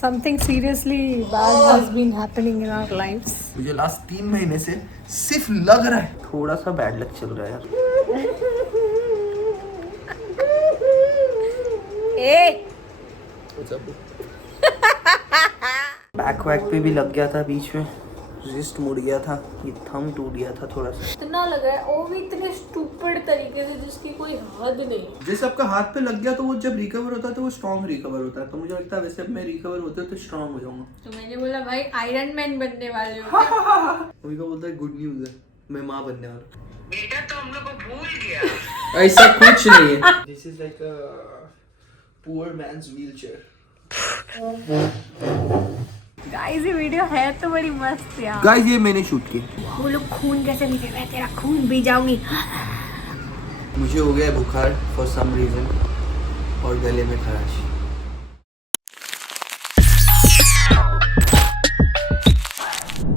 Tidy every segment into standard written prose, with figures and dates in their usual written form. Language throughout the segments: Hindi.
something seriously bad has been happening in our lives. मुझे लास्ट 3 महीने से सिर्फ लग रहा है थोड़ा सा बैड लक चल रहा है यार। बैक वैक पे भी लग गया था बीच में, रिस्ट मुड़ गया था, ये थंब टूट गया था थोड़ा सा। इतना लगा है और भी इतने स्टूपिड तरीके से जिसकी कोई हद नहीं। जैसे आपका हाथ पे लग गया तो वो जब रिकवर होता है तो वो स्ट्रॉन्ग रिकवर होता है, तो मुझे लगता है वैसे मैं रिकवर होते तो स्ट्रॉन्ग हो जाऊंगा। तो मैंने बोला भाई आयरन मैन बनने वाले हो क्या? मम्मी को बोलता है गुड न्यूज है, मैं माँ बनने वाला। बेटा तो हम लोग को भूल गया। ऐसा कुछ नहीं है। This is like a poor man's wheelchair. Guys ये वीडियो है तो बड़ी मस्त यार। गाइस ये मैंने शूट की। वो लोग खून कैसे पीते हैं, मैं तेरा खून पी जाऊंगी। मुझे हो गया बुखार फॉर सम रीजन और गले में खराश।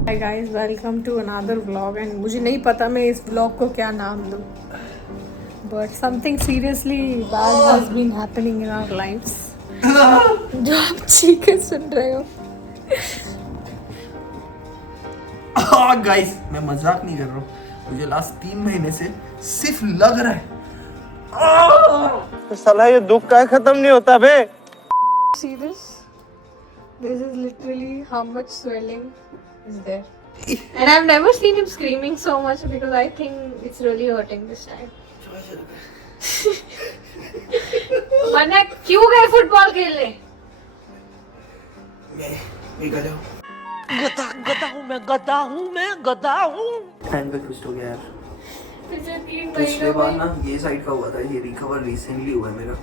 Hi guys, welcome to another vlog. And मुझे नहीं पता मैं इस व्लॉग को क्या नाम दूं, but something seriously bad has been happening in our lives. जो आप चीखें सुन रहे हो। गाइस मैं मजाक नहीं कर रहा हूँ, मुझे लास्ट 3 महीने से सिर्फ लग रहा है। साला ये दुख का खत्म नहीं होता बे। See this? This is literally how much swelling is there. And I've never seen him screaming so much because I think it's really hurting this time. वरना क्यों गए फुटबॉल खेलने? मैं गधा हूँ। एंकल ट्विस्ट हो गया यार। पिछले बार ना ये साइड का हुआ था, ये रिकवर रिसेंटली हुआ है मेरा,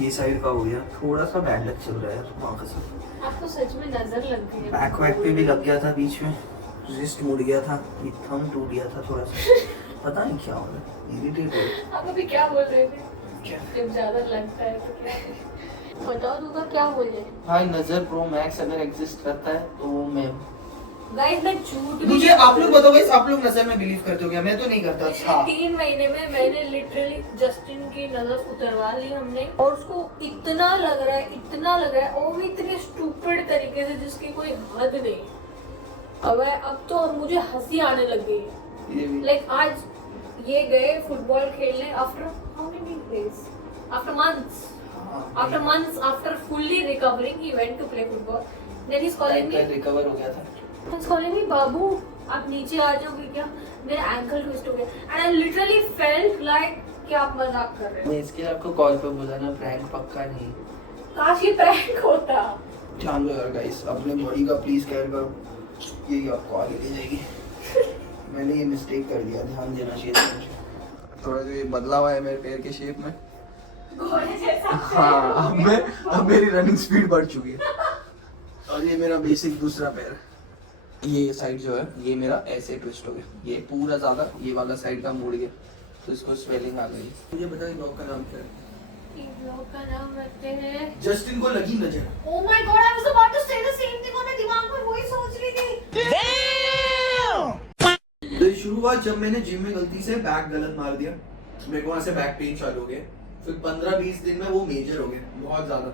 ये साइड का हो गया। थोड़ा सा बैड लक चल रहा है यार माँ कसम। आपको सच में नजर लग गई है। बैक वैक पे भी लग गया था बीच में, रिस्ट मुड़ गया था, ये थंब टूट गया था थोड़ा सा। पता नहीं क्या हो रहा है, इरिटेट हो। आप अभी क्या बोल रहे थे? क्या? जब ज्यादा लगता है तो क्या? बताओ दूंगा क्या बोले? भाई नजर प्रो मैक्स अगर एग्जिस्ट करता है तो वो मैं हूँ। गाइस मैं झूठ मुझे आप लोग बताओ गाइस, आप लोग नजर में बिलीव करते हो क्या? मैं तो नहीं करता था। 3 महीने में मैंने लिटरली जस्टिन की नजर उतरवा ली हमने, और उसको इतना लग रहा है, इतना लग रहा है, और भी इतने स्टूपिड तरीके से जिसकी कोई हद नहीं। अब तो मुझे हंसी आने लग गई है। लाइक आज ये गए फुटबॉल खेलने after how many days, after months after fully recovering he went to play football. Then he is calling me, recover हो गया था। He's calling me बाबू आप नीचे आ जाओगे क्या, मेरा एंकल ट्विस्ट हो गया। And I literally felt like कि आप मजाक कर रहे हो। मैं इसके लिए आपको कॉल पे बोला ना, प्रैंक पक्का नहीं। काश ये प्रैंक होता। ध्यान दो यार गाइस, अपने बॉडी का प्लीज केयर करो, ये आपको आगे ले जाएगी। मैंने ये मिस्टेक कर दिया, ध्यान देना चाहिए था मुझे। थोड़ा जो ये बदलाव है मेरे पैर के शेप में। घोड़े जैसा। हाँ अब मेरी रनिंग स्पीड बढ़ चुकी है। और ये मेरा बेसिक दूसरा पैर, ये साइड जो है ये मेरा ऐसे ट्विस्ट हो गया, ये पूरा ज्यादा ये वाला साइड का मुड़ गया, तो इसको स्वेलिंग आ गई। मुझे बताइए ब्लॉग का नाम क्या है? इस ब्लॉग का नाम रखते हैं जस्टिन को लगी नजर। Oh my god, I was about to say the same thing, और मैं दिमाग में वही सोच रही थी। तो ये शुरू हुआ जब मैंने जिम में गलती से बैक गलत मार दिया, मेरे को वहां से बैक पेन चालू हो गया। फिर 15-20 दिन में वो मेजर हो गया बहुत ज्यादा,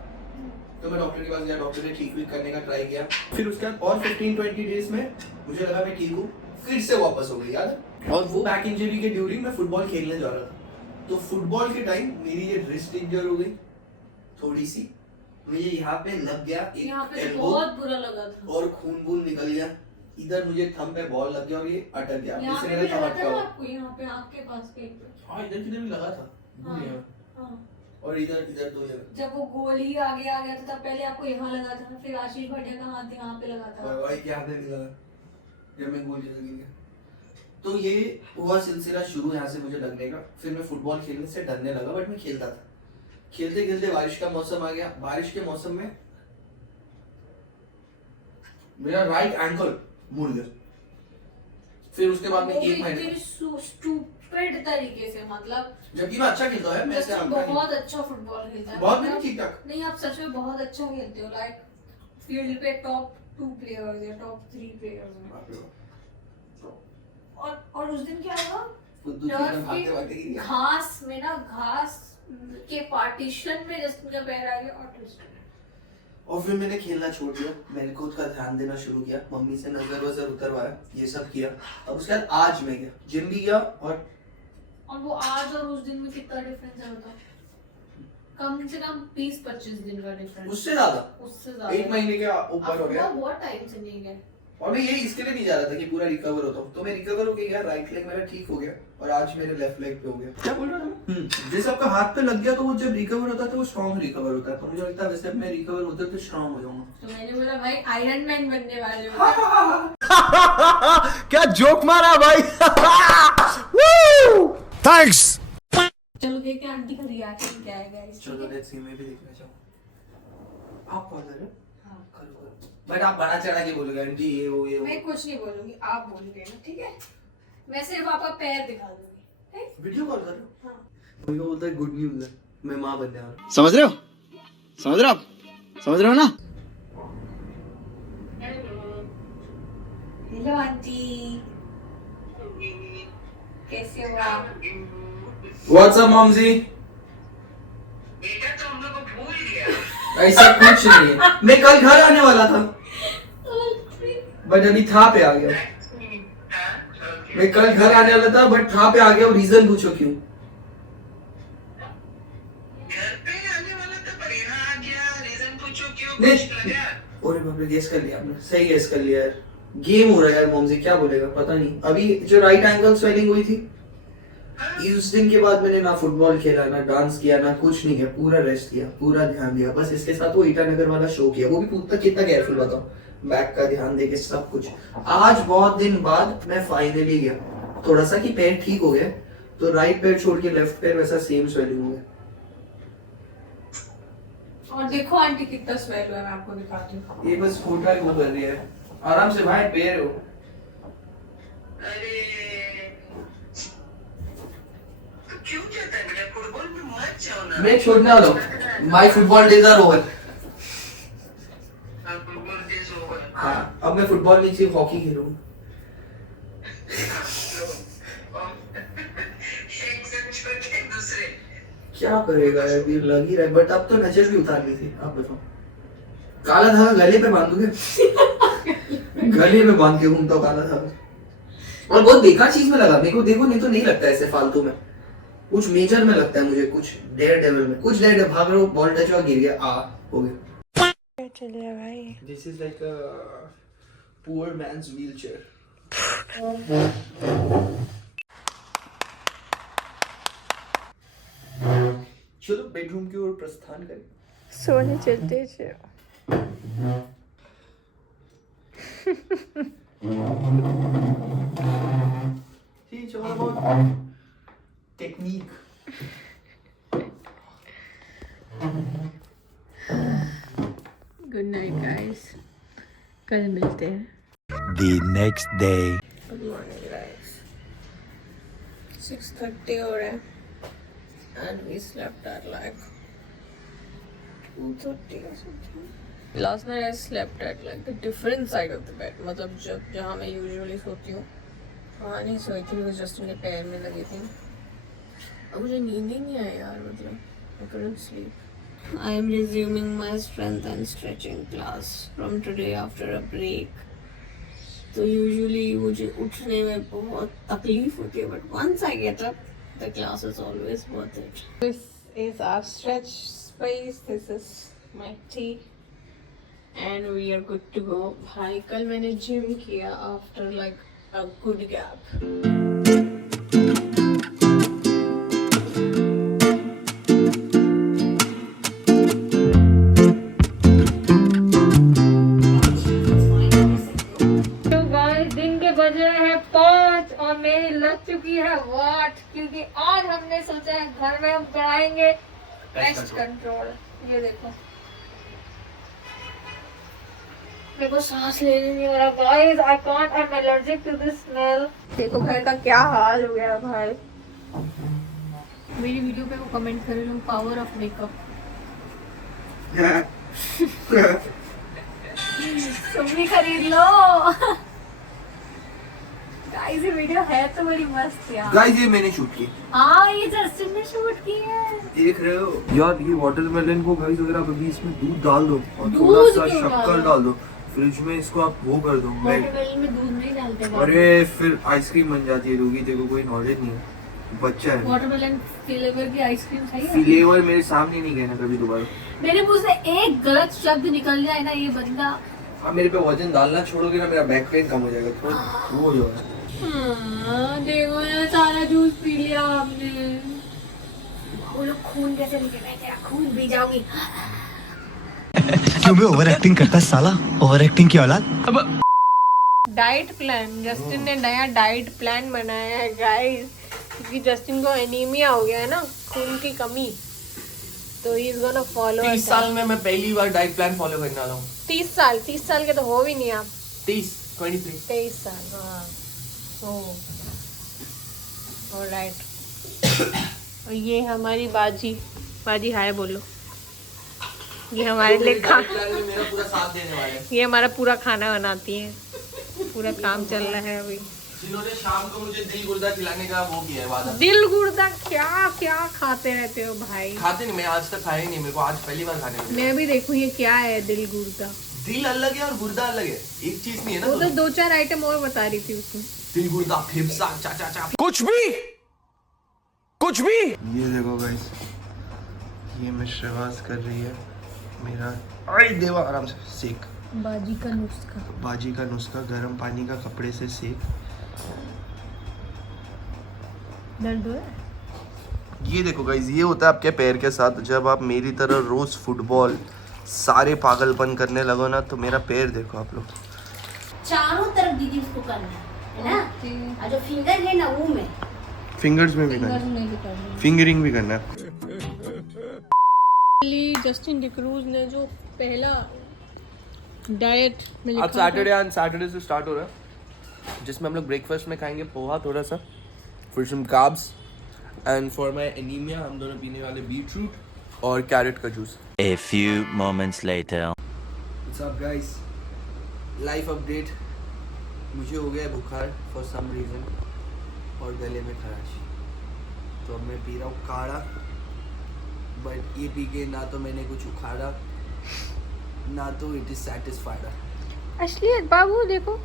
तो मैं डॉक्टर के पास गया, डॉक्टर ने ठीक भी करने का ट्राई किया। फिर उसके बाद और 15-20 डेज में मुझे लगा मैं ठीक हूँ, फिर से वापस हो गई याद है। और वो बैक इंजरी के ड्यूरिंग मैं फुटबॉल खेलने जा रहा था, तो फुटबॉल के टाइम मेरी ये रिस्ट इंजर हो गई थोड़ी सी, मुझे यहाँ पे लग गया यहाँ पे एक बहुत बुरा लगा था, और खून निकल गया। इधर मुझे थंब पे बॉल लग गया और ये अटक गया। यहाँ जैसे पे मेरा भी थंब लगा अटका था हुआ। आपको, यहाँ पे आपके पास कहीं पे। हाँ इधर किधर भी लगा था। हाँ, यहाँ। हाँ। और इधर इधर 2 जगह। जब वो गोल ही आगे आ गया था तब पहले आपको यहाँ लगा था, फिर आशीष भाटिया का हाथ यहाँ पे लगा था। भाई क्या हाथ नहीं लगा जब मैं गोल जगह गिर गया। तो ये हुआ सिलसिला शुरू यहाँ से मुझे लगने का। फिर मैं फुटबॉल खेलने से डरने लगा, बट मैं खेलता था। खेलते खेलते बारिश का मौसम आ गया। बारिश के मौसम में मेरा राइट एंकल मुड़ गया। फिर उसके बाद में 1 महीने स्टूपिड तरीके से, मतलब जबकि मैं अच्छा खेलता है, मैं ऐसे बहुत अच्छा फुटबॉल खेलता है, बहुत नहीं ठीक ठाक। नहीं आप सच में बहुत अच्छा खेलते हो। लाइक फील्ड पे टॉप 2 प्लेयर्स या टॉप 3 प्लेयर्स हैं। और उस दिन क्या हुआ, घास में ना, घास के पार्टीशन में जस्टिन का पैर आ गया और ट्विस्ट हो गया। और फिर मैंने खेलना छोड़ दिया, मैंने खुद का ध्यान देना शुरू किया, मम्मी से नजर वजर उतरवाया, ये सब किया। अब उसके बाद आज मैं गया, जिम भी गया। और वो आज और उस दिन में कितना डिफरेंस है बताओ? कम से कम 20-25 दिन का डिफरेंस। उससे ज्यादा, उससे ज्यादा 1 महीने के ऊपर हो गया। बहुत टाइम से नहीं गए। और मैं यही इसके लिए नहीं जा रहा था कि पूरा रिकवर होता हूँ, तो मैं रिकवर हो गया, राइट लेग मेरा ठीक हो गया और आज मेरे लेफ्ट लेग पे हो गया। क्या बोल रहा था? जैसे आपका हाथ पे लग गया तो वो जब रिकवर होता है तो वो स्ट्रॉन्ग रिकवर होता है, तो मुझे लगता है वैसे मैं रिकवर होता तो स्ट्रॉन्ग हो जाऊंगा। तो मैंने बोला भाई आयरन मैन बनने वाले हो। क्या जोक मारा भाई। थैंक्स। चलो देखते हैं आंटी का रिएक्शन क्या है गाइस। चलो लेट्स सी, मैं भी देखना चाहूँ। आप कौन है? हाँ। करो। बट आप बड़ा चढ़ा के बोलोगे आंटी ये वो ये वो। मैं कुछ नहीं बोलूंगी, आप बोल देना ठीक है। मैं सिर्फ आपका पैर दिखा दूंगी, ठीक? वीडियो कॉल कर रहे हो? हाँ। मम्मी को बोलता है गुड न्यूज़ है, मैं माँ बनने वाला हूँ। समझ रहे हो, समझ रहे हो आप, समझ रहे हो ना। हेलो आंटी, कैसे हो आप? What's up मॉमजी? बेटा तो हम लोग को भूल गया। ऐसा कुछ नहीं है, मैं कल घर आने वाला था बट अभी था पे आ गया। मैं कल घर आने वाला था बट था पे आ गया, रीजन पूछो क्यों? घर पे आने वाला था पर यहाँ आ गया, रीजन पूछो क्यों? नहीं। कुछ लगा? अरे बाप रे, गेस कर लिया आपने, सही गेस कर लिया यार। गेम हो रहा है यार मॉमजी, क्या बोलेगा पता नहीं। अभी जो राइट एंकल स्वेलिंग हुई थी, उस दिन के बाद मैंने ना फुटबॉल खेला, ना डांस किया, ना कुछ नहीं किया, पूरा रेस्ट किया, पूरा ध्यान दिया। बस इसके साथ वो ईटानगर वाला शो किया, वो भी पूरा कितना केयरफुल बताओ, बैक का ध्यान देके सब कुछ। आज बहुत दिन बाद मैं फाइनली गया, थोड़ा सा कि पैर ठीक हो गया, तो राइट पैर छोड़ के लेफ्ट पैर वैसा सेम स्वेलिंग हो गया। और देखो आंटी कितना स्वेल हुआ है, मैं आपको दिखाती हूँ। ये बस फोटा ही वो कर रही है, आराम से भाई, पैर हो। अरे तो क्यों जाता है बेटा? फुटबॉल में मत जाओ ना। मैं छोड़ने वाला हूँ, my football days are over. Football days over. हाँ, अब मैं फुटबॉल नहीं सिर्फ हॉकी खेलूंगा। एक से छोड़ के दूसरे। क्या करेगा यार, ये लग ही रहा है, बट अब तो नजर भी उतारनी थी। आप बताओ, काला धागा गले पे बांधोगे? गले में बांध के घूमता हूँ काला धागा, और बहुत बेकार चीज में लगा मेरे को। देखो नहीं तो नहीं लगता ऐसे फालतू में, कुछ मेजर में लगता है मुझे, कुछ डेयर डेविल में, कुछ डेयर भाग रहे हो, बॉल टच हुआ, गिर गया, हो गया। क्या चल रहा है भाई? This is like a poor man's wheelchair. चलो बेडरूम की ओर प्रस्थान करें। सोने चलते हैं। Teach all about technique. Good night guys, कल मिलते हैं। The next day. Good morning guys, 6:30 हो रहा है and we slept at like 2:30 or something. Last night I slept at like the different side of the bed. मतलब जहाँ मैं usually सोती हूँ वहाँ नहीं सोई थी, because जस्टिन के पैर में लगी थी। अब मुझे नींद ही नहीं आई यार, मतलब I couldn't sleep. I am resuming my strength and stretching class from today after a break. तो usually मुझे उठने में बहुत तकलीफ होती है, but once I get up, the class is always worth it. This is our stretch space. This is my tea, and we are good to go. भाई कल मैंने gym किया after like a good gap. बजे हैं 5 और मेरी लग चुकी है वाट, क्योंकि आज हमने सोचा है घर में हम कराएंगे पेस्ट कंट्रोल। ये देखो, मेरे को सांस लेने नहीं हो रहा guys, I can't, I am allergic to this smell. देखो घर का क्या हाल हो गया भाई। मेरी वीडियो पे वो कमेंट करे लोग, पावर ऑफ मेकअप। तुम भी खरीद लो। गाइस ये वीडियो है तो बड़ी मस्त यार। गाइस ये मैंने शूट की, हाँ ये जस्टिन ने शूट की है। देख रहे हो यार। ये वाटरमेलन को गाइस अगर आप अभी इसमें दूध डाल दो और दूध थोड़ा सा क्यों शक्कर डालो? डाल दो फ्रिज में, इसको आप वो कर दो मेल्ट। वाटरमेलन में दूध नहीं डालते। अरे फिर आइसक्रीम बन जाती है। रोगी देखो कोई नॉलेज नहीं है, बच्चा है। वाटरमेलन फ्लेवर की आइसक्रीम सही है। फ्लेवर मेरे सामने नहीं कहना कभी दोबारा। मेरे मुंह से एक गलत शब्द निकल जाए ना ये बंदा। आप मेरे पे वजन डालना छोड़ोगे ना, मेरा बैक पेन कम हो जाएगा। थोड़ा वो हो जाएगा। देखो यार सारा जूस पी लिया आपने। वो लोग खून कैसे लेके मैं तेरा खून पी जाऊंगी। क्यों भी ओवर एक्टिंग करता है साला, ओवर एक्टिंग की औलाद। डाइट प्लान, जस्टिन ने नया डाइट प्लान बनाया है गाइस, क्योंकि जस्टिन को एनीमिया हो गया है ना, खून की कमी, तो ही इज गोना फॉलो। 30 साल में मैं पहली बार डाइट प्लान फॉलो करने वाला हूँ। 30 साल के तो हो भी नहीं आप। 23 साल। हाँ ऑलराइट। और ये हमारी बाजी हाय बोलो। ये हमारे लिए मेरा पूरा साथ देने वाले हैं। ये हमारा पूरा खाना बनाती है, पूरा काम चल रहा है अभी। जिन्होंने शाम को मुझे दिल गुर्दा खिलाने का वो किया है वादा। दिल गुर्दा क्या क्या खाते रहते हो भाई? खाते नहीं, मैं आज तक खाया ही नहीं। मेरे को आज पहली बार खाने मिला। मैं भी देखूं ये क्या है दिल गुर्दा। दिल अलग है और गुर्दा अलग है, एक चीज नहीं है ना। वो तो 2-4 आइटम और बता रही थी उसमें। दिल गुर्दा, फेफसा, चा कुछ भी। ये देखो गाइस, ये मिश्रवास कर रही है मेरा। आई देवा, आराम से सेक। बाजी का नुस्खा गर्म पानी का कपड़े से सेक। दर्द हो रहा है? ये देखो गाइस, ये होता है आपके पैर के साथ। जब आप मेरी तरह रोज फुटबॉल सारे पागलपन करने लगो ना, तो मेरा पैर देखो आप लोग। चारों तरफ दीदी उसको करना है ना। और जो फिंगर है ना वो में फिंगर्स में भी करना है, फिंगरिंग भी करना है। जस्टिन डिक्रूज ने जो पहला डाइट में आज सैटरडे से स्टार्ट हो रहा है, जिसमें हम लोग ब्रेकफास्ट में खाएंगे पोहा थोड़ा सा, फिर some carbs, and for my anaemia हम दोनों पीने वाले बीटरूट और कैरेट का juice. A few moments later. What's up guys, life update. मुझे हो गया बुखार फॉर सम रीज़न और गले में खराश, तो अब मैं पी रहा हूँ काढ़ा। बट ये पी के ना तो मैंने कुछ उखाड़ा, ना तो इट इज सेटिस्फाइड। असलियत बाबू देखो,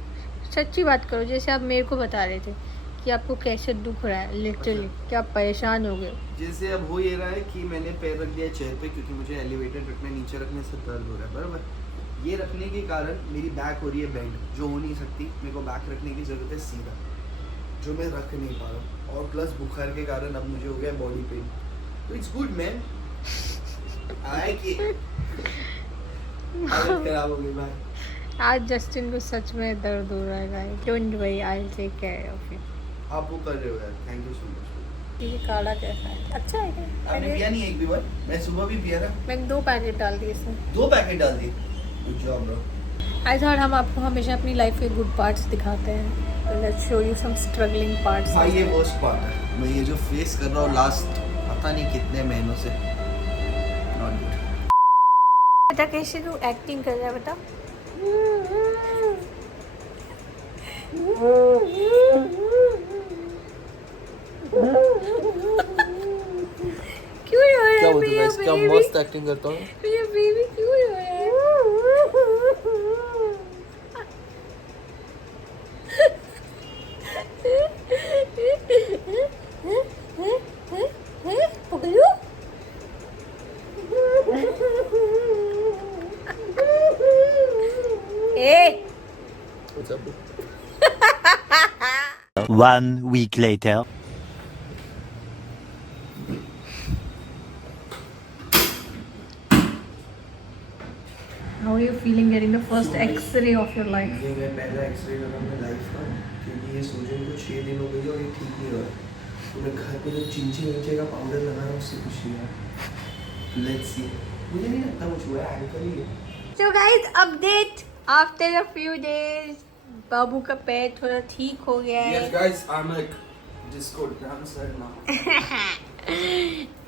सच्ची बात करो, जैसे आप मेरे को बता रहे थे कि आपको कैसे दुख रहा है लिटरली, कि आप परेशान हो गए। जैसे अब हो ये रहा है कि मैंने पैर रख दिया चेयर पे, क्योंकि मुझे एलिवेटेड रखने, नीचे रखने से दर्द हो रहा है। बराबर, ये रखने के कारण मेरी बैक हो रही है बेंड, जो हो नहीं सकती। मेरे को बैक रखने की ज़रूरत है सीधा, जो मैं रख नहीं पा रहा हूँ। और प्लस बुखार के कारण अब मुझे हो गया बॉडी पेन। तो इट्स गुड मैन, आई की हालत खराब हो गई भाई। आज जस्टिन को सच में दर्द हो रहा है guys, don't worry, I will take care of you. आप वो कर रहे हो यार, थैंक यू सो मच। ये काढ़ा कैसा है? अच्छा है क्या? आपने पिया नहीं एक भी बार? मैं सुबह भी पिया ना। मैंने 2 पैकेट डाल दिए इसमें। 2 पैकेट डाल दिए। Good job bro. I thought हम आपको हमेशा अपनी लाइफ के गुड पार्ट्स दिखाते हैं। Let's show you some struggling parts. भाई ये वर्स्ट पार्ट है, मैं ये जो फेस कर रहा हूँ लास्ट पता नहीं कितने महीनों से, नॉट गुड। बेटा कैसे तू एक्टिंग कर रहा है बेटा? क्यों रो रहा है? क्या बोलते हो मेरा गाइस, क्या baby? मस्त एक्टिंग करता हूँ। मेरा बेबी क्यों रो रहा है? पकड़ू? ए 1 week later. How are you feeling getting the first X-ray of your life? ये मैं पहला एक्सरे लगा अपने लाइफ का, क्योंकि ये सूजन को 6 दिन हो गई है और ये ठीक नहीं हो रहा। तो मैं घर पे जो चिंचे विंचे का पाउडर लगा रहा हूँ उससे कुछ नहीं है। लेट्स सी, मुझे नहीं लगता कुछ हुआ है, एंकल ही है। So guys, update after a few days. बाबू का पैर थोड़ा ठीक हो गया है। Yes guys, I'm a disco dancer now.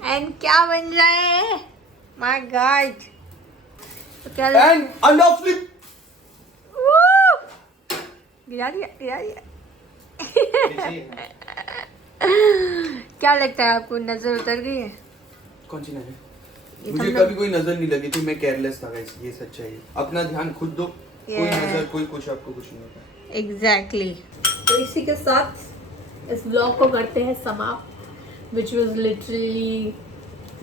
And क्या बन रहा है? My God. तो क्या And under flip. गिरा दिया क्या लगता है आपको, नजर उतर गई है? कौन सी नजर? ये मुझे thumbnail- कभी कोई नजर नहीं लगी थी, मैं केयरलेस था गाइस, ये सच्चाई है। अपना ध्यान खुद दो, कोई Yeah. नजर कोई कुछ आपको कुछ नहीं होता। एग्जैक्टली तो इसी के साथ इस ब्लॉग को करते हैं समाप्त, which was literally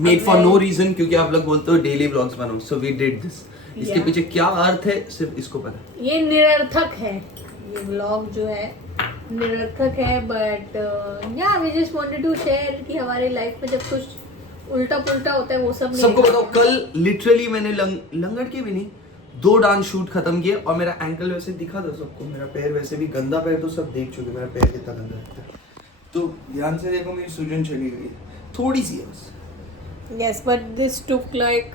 made for no reason, क्योंकि आप लोग बोलते हो डेली व्लॉग्स बनाओ, सो वी डिड दिस। इसके Yeah. पीछे क्या अर्थ है सिर्फ इसको पता। ये निरर्थक है, ये ब्लॉग जो है निरर्थक है, but yeah we just wanted to share कि हमारी लाइफ में जब कुछ उल्टा पुल्टा होता है वो सब नहीं सबको करना बताओ, कल लिटरली मैंने लंगड़ के भी नहीं 2 डांस शूट खत्म किए, और मेरा एंकल वैसे दिखा दो सबको, मेरा पैर वैसे भी गंदा पैर तो सब देख चुके, मेरा पैर कितना गंदा लगता है। तो ध्यान से देखो, मेरी सूजन चली गई थोड़ी सी है बस। Yes, but this took like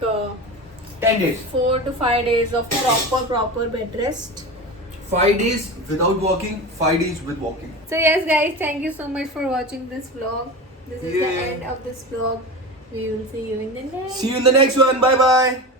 10 days, 4 to 5 days of proper bed rest. 5 days without walking, 5 days with walking. So yes guys, thank you so much for watching this vlog. This is the Yeah. end of this vlog. We will see you in the next. See you in the next one. Bye bye.